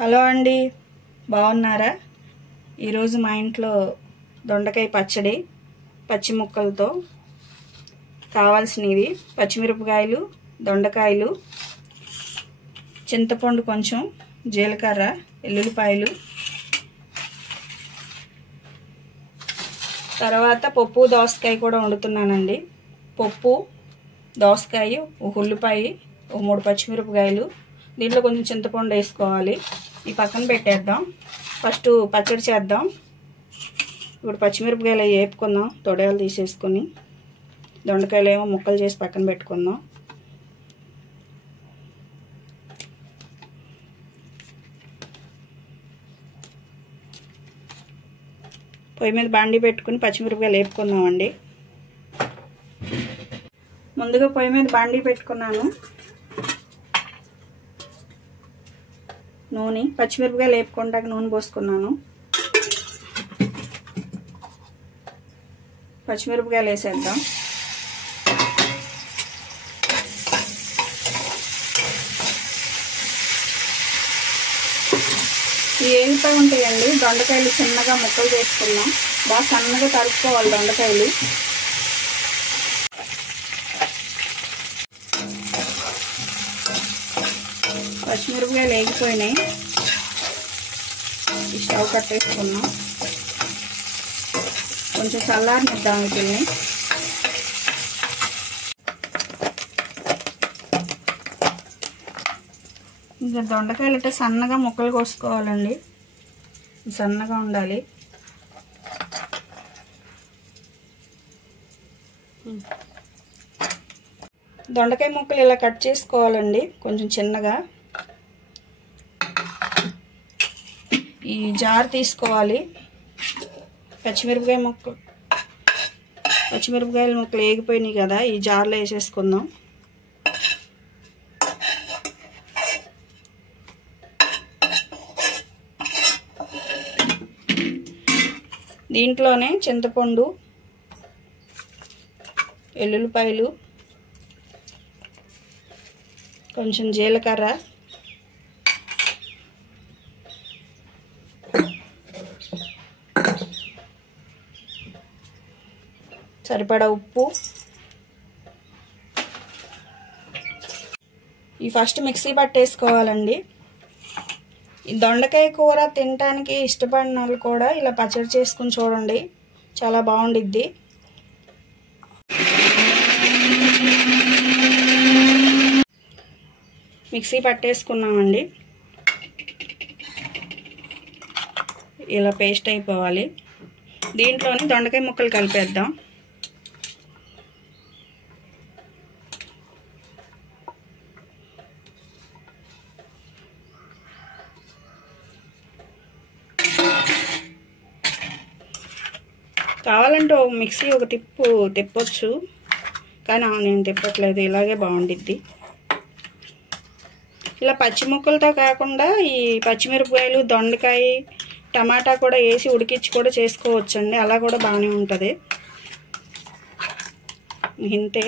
Hello అండి, బాగున్నారా? ఈరోజు మా ఇంట్లో దొండకాయ పచ్చడి పచ్చి ముక్కలతో కావాల్సినవి పచ్చిమిరపకాయలు, దొండకాయలు, చింతపండు, కొంచెం జీలకర్ర, ఎల్లుల్లిపాయలు, తర్వాత పప్పు దోసకాయ కూడా వండుతున్నానండి. పప్పు దోసకాయ, ఒక ఉల్లిపాయ, ఒక 3 పచ్చిమిరపకాయలు, దీంట్లో కొంచెం చింతపండు వేసుకోవాలి. ఈ పక్కన పెట్టేద్దాం. ఫస్ట్ పచ్చడి చేద్దాం. ఇప్పుడు పచ్చిమిరపకాయలు వేపుకుందాం, తొడయాలు తీసేసుకొని. దొండకాయలు ఏమో ముక్కలు చేసి పక్కన పెట్టుకుందాం. పొయ్యి మీద బాండి పెట్టుకుని పచ్చిమిరపకాయలు వేపుకుందాం అండి. ముందుగా పొయ్యి మీద బాండి పెట్టుకున్నాను. నూనె, పచ్చిమిరపకాయలు వేపుకుంటాక నూనె పోసుకున్నాను. పచ్చిమిరపకాయలు వేసేద్దాం. ఇవి వేగుతూ ఉంటాయండి. దొండకాయలు చిన్నగా ముక్కలు చేసుకున్నాం. బాగా సన్నగా తరుక్కోవాలి దొండకాయలు. పచ్చిమిరపకాయలు వేగిపోయినాయి. ఈ స్టవ్ కట్టేసుకున్నాం. కొంచెం చల్లారనిద్దాం వీటిని. ఇంకా దొండకాయలు అంటే సన్నగా ముక్కలు కోసుకోవాలండి. సన్నగా ఉండాలి. దొండకాయ ముక్కలు ఇలా కట్ చేసుకోవాలండి, కొంచెం చిన్నగా. ఈ జార్ తీసుకోవాలి. పచ్చిమిరపకాయల ముక్కలు వేగిపోయినాయి కదా, ఈ జార్లో వేసేసుకుందాం. దీంట్లోనే చింతపండు, ఎల్లుల్లిపాయలు, కొంచెం జీలకర్ర, సరిపడా ఉప్పు, ఈ ఫస్ట్ మిక్సీ పట్టేసుకోవాలండి. ఈ దొండకాయ కూర తినడానికి ఇష్టపడిన వాళ్ళు కూడా ఇలా పచ్చడి చేసుకుని చూడండి, చాలా బాగుండిద్ది. మిక్సీ పట్టేసుకున్నామండి. ఇలా పేస్ట్ అయిపోవాలి. దీంట్లోనే దొండకాయ ముక్కలు కలిపేద్దాం. కావాలంటే మిక్సీ ఒక తిప్పొచ్చు, కానీ నేను తిప్పట్లేదు. ఇలాగే బాగుండిద్ది. ఇలా పచ్చి ముక్కలతో కాకుండా ఈ పచ్చిమిరపకాయలు, దొండకాయ, టమాటా కూడా వేసి ఉడికించి కూడా చేసుకోవచ్చండి. అలా కూడా బాగానే ఉంటుంది. ఇంతే.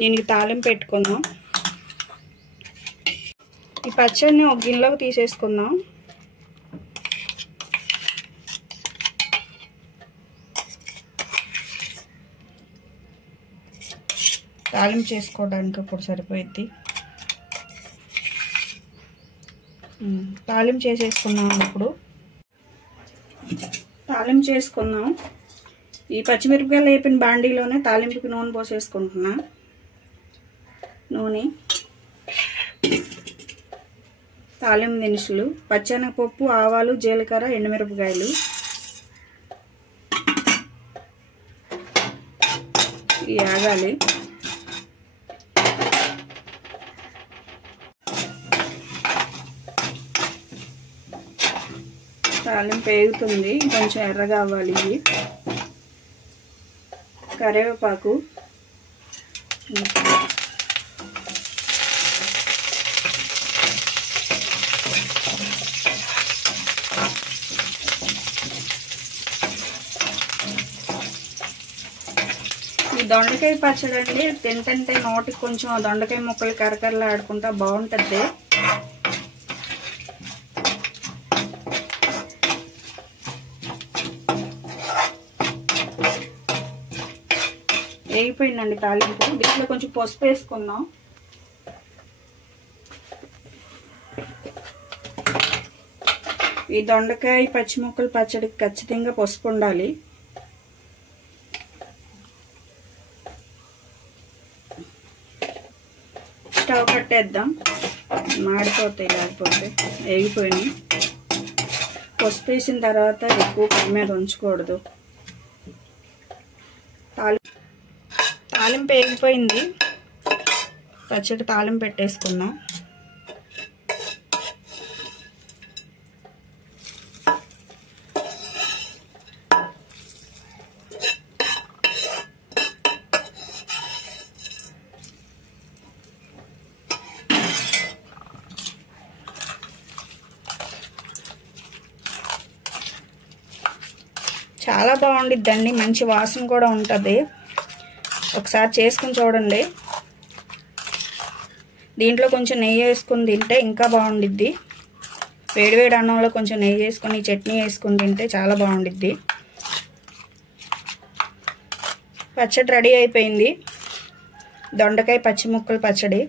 దీనికి తాలింపు పెట్టుకుందాం. ఈ పచ్చడిని ఒక గిన్నెలోకి తీసేసుకుందాం. తాలింపు చేసుకోవడానికి అప్పుడు సరిపోయిద్ది. తాలింపు చేసేసుకున్నాం. ఇప్పుడు తాలింపు చేసుకుందాం. ఈ పచ్చిమిరపకాయలు వేపిన బాండీలోనే తాలింపుకి నూనె పోసేసుకుంటున్నా. నూనె, తాలింపు దినుసులు, పచ్చెనగపప్పు, ఆవాలు, జీలకర్ర, ఎండుమిరపకాయలు. ఇవి ఆగాలి. తాలింపు వేగుతుంది, కొంచెం ఎర్రగా అవ్వాలి. ఇవి కరివేపాకు, ఈ దొండకాయ పచ్చడి అండి తింటే నోటికి కొంచెం దొండకాయ ముక్కలు కరకరలాడుకుంటా బాగుంటుంది. వేగిపోయిందండి తాలింపు. దీంట్లో కొంచెం పసుపు వేసుకుందాం. ఈ దొండకాయ పచ్చిముక్కలు పచ్చడికి ఖచ్చితంగా పసుపు ఉండాలి. స్టవ్ కట్టేద్దాం, మాడిపోతాయి లేకపోతే. వేగిపోయినాయి. పసుపు వేసిన తర్వాత ఎక్కువ పొయ్యి మీద ఉంచకూడదు. తాలింపు వేగిపోయింది. పచ్చడి తాలింపు పెట్టేసుకుందాం. చాలా బాగుండిద్దండి, మంచి వాసన కూడా ఉంటుంది. ఒకసారి చేసుకుని చూడండి. దీంట్లో కొంచెం నెయ్యి వేసుకుని తింటే ఇంకా బాగుండిద్ది. వేడివేడి అన్నంలో కొంచెం నెయ్యి వేసుకొని చట్నీ వేసుకుని తింటే చాలా బాగుండిద్ది. పచ్చడి రెడీ అయిపోయింది. దొండకాయ పచ్చిముక్కల పచ్చడి.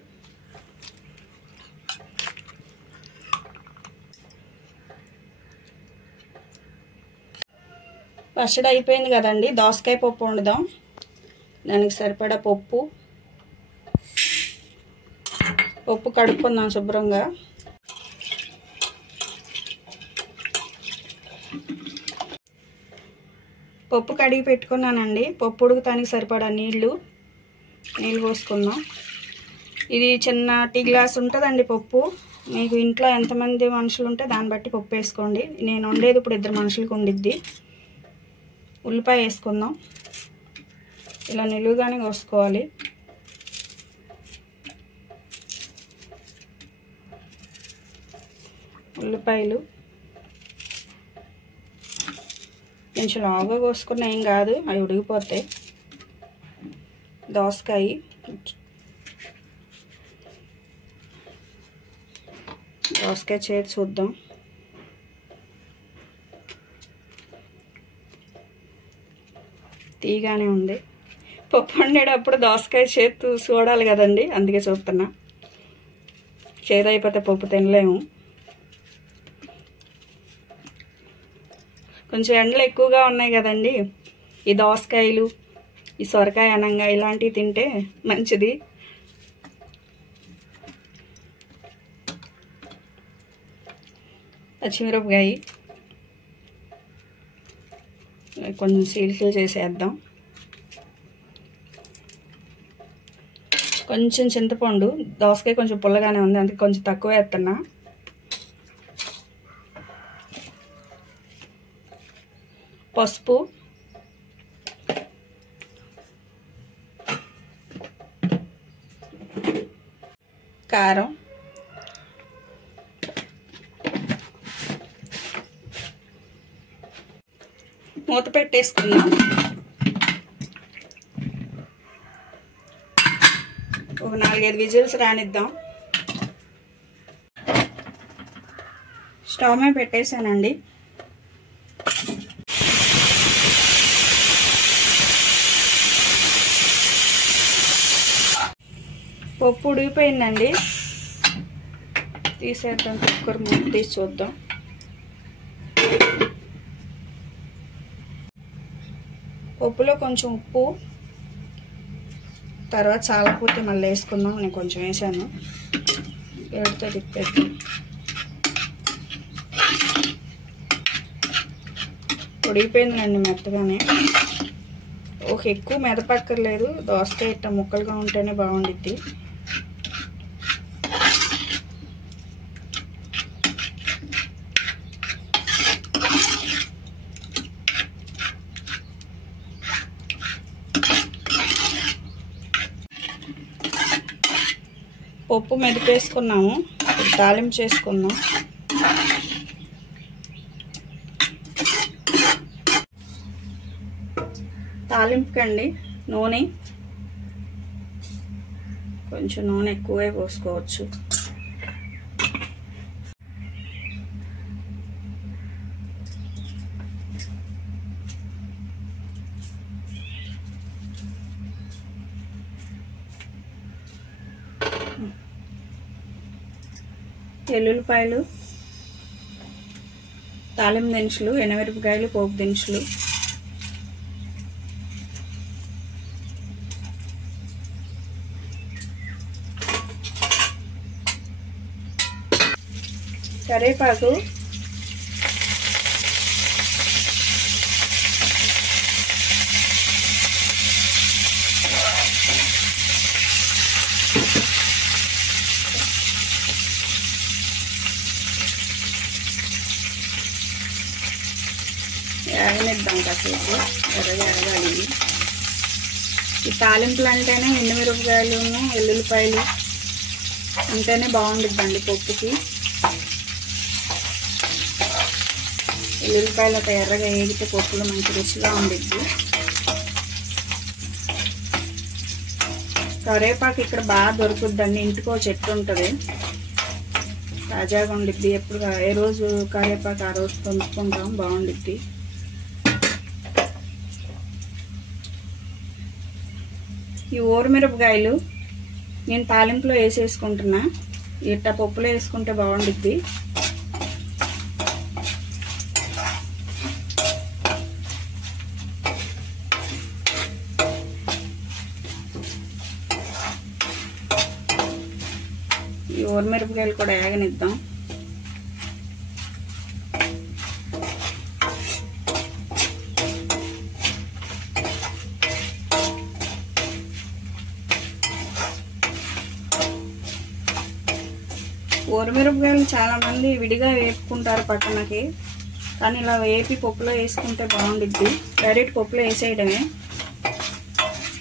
పచ్చడి అయిపోయింది కదండి. దోసకాయ పప్పు వండుదాం. దానికి సరిపడా పప్పు కడుక్కుందాం శుభ్రంగా. పప్పు కడిగి పెట్టుకున్నానండి. పప్పు ఉడుకుతానికి సరిపడా నీళ్ళు పోసుకుందాం. ఇది చిన్న టీ గ్లాస్ ఉంటుందండి పప్పు. మీకు ఇంట్లో ఎంతమంది మనుషులు ఉంటే దాన్ని బట్టి పప్పు వేసుకోండి. నేను వండేది ఇప్పుడు 2 మనుషులకు ఉండిద్ది. ఉల్లిపాయ వేసుకుందాం. ఇలా నిలువుగానే కోసుకోవాలి. ఉల్లిపాయలు కొంచెం లావుగా కోసుకున్నా ఏం కాదు, అవి ఉడికిపోతాయి. దోసకాయ చేసి చూద్దాం. తీగానే ఉంది. పప్పు వండేటప్పుడు దోసకాయ చేతి చూడాలి కదండి, అందుకే చూస్తున్నా. చేదైపోతే పప్పు తినలేము. కొంచెం ఎండలు ఎక్కువగా ఉన్నాయి కదండి. ఈ దోసకాయలు, ఈ సొరకాయ అనంగా ఇలాంటివి తింటే మంచిది. పచ్చిమిరపకాయ కొంచెం సీల్స్ చేసేద్దాం. కొంచెం చింతపండు. దోసకాయ కొంచెం పుల్లగానే ఉంది, అందుకే కొంచెం తక్కువ వేస్తున్నా. పసుపు, కారం, మూత పెట్టేసుకుందాం. ఒక 4-5 విజిల్స్ రానిద్దాం. స్టవ్ మీద పెట్టేసానండి. పప్పు ఉడికిపోయిందండి. తీసేద్దాం. కుక్కర్ మూత తీసి చూద్దాం. పప్పులో కొంచెం ఉప్పు, తర్వాత చాలకపోతే మళ్ళీ వేసుకుందాం. నేను కొంచెం వేసాను. ఏడుతో తిప్పేద్దాం. ఉడికిపోయిందండి మెత్తగానే. ఎక్కువ మెదపక్కర్లేదు. దోసకాయ ఇట్ట ముక్కలుగా ఉంటేనే బాగుండిద్ది. పప్పు మెదిపేసుకున్నాము. తాలింపు చేసుకుందాం. తాలింపుకండి నూనె, కొంచెం నూనె ఎక్కువే పోసుకోవచ్చు. ఎల్లుల్లిపాయలు, తాలింపు దినుసులు, ఎండుమిరపకాయలు, పోపు దినుసులు, కరివేపాకు, వేగనిద్దాం కాసేపు, ఎర్రగా ఎరగాలి. ఈ తాలింపులు అంటేనే ఎండుమిరపకాయలు, ఎల్లుల్లిపాయలు అంటేనే బాగుండిద్దండి పప్పుకి. ఎల్లుల్లిపాయలు ఒక ఎర్రగా వేగితే పప్పులో మంచి రుచిగా ఉండిద్ది. కరివేపాకు ఇక్కడ బాగా దొరుకుద్దండి, ఇంటికో చెట్టు ఉంటుంది, తాజాగా ఉండిద్ది. ఎప్పుడు ఏ రోజు కరివేపాకు ఆ రోజు కొనుక్కుంటాం, బాగుండిద్ది. ఈ ఊరమిరపకాయలు నేను తాలింపులో వేసేసుకుంటున్నా, ఇట్ట పప్పులో వేసుకుంటే బాగుండిద్ది. ఈ ఊరమిరపకాయలు కూడా వేగనిద్దాం. ఊరమిరపకాయలు చాలామంది విడిగా వేపుకుంటారు పక్కనకి, కానీ ఇలా వేపి పప్పులో వేసుకుంటే బాగుండిద్ది. డైరెక్ట్ పప్పులో వేసేయడమే.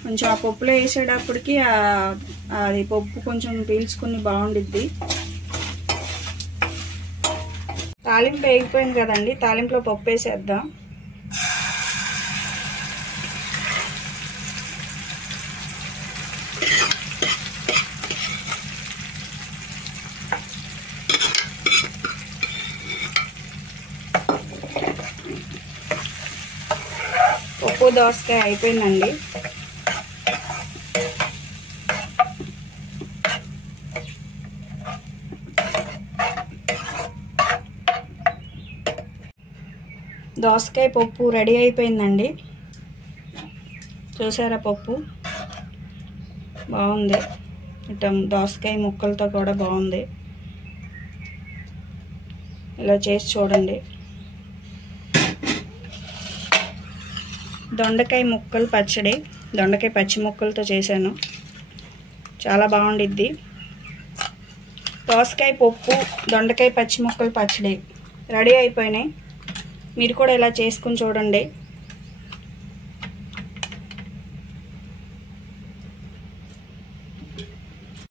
కొంచెం ఆ పప్పులో వేసేటప్పటికి అది పప్పు కొంచెం పీల్చుకుని బాగుండిద్ది. తాలింపు వేగిపోయింది కదండి, తాలింపులో పప్పు వేసేద్దాం. పప్పు దోసకాయ అయిపోయిందండి. దోసకాయ పప్పు రెడీ అయిపోయిందండి. చూసారా పప్పు బాగుంది, ఇట్లా దోసకాయ ముక్కలతో కూడా బాగుంది. ఇలా చేసి చూడండి. దొండకాయ ముక్కలు పచ్చడి, దొండకాయ పచ్చి ముక్కలతో చేశాను, చాలా బాగుండిద్ది. దోసకాయ పప్పు, దొండకాయ పచ్చి ముక్కలు పచ్చడి రెడీ అయిపోయినాయి. మీరు కూడా ఇలా చేసుకుని చూడండి.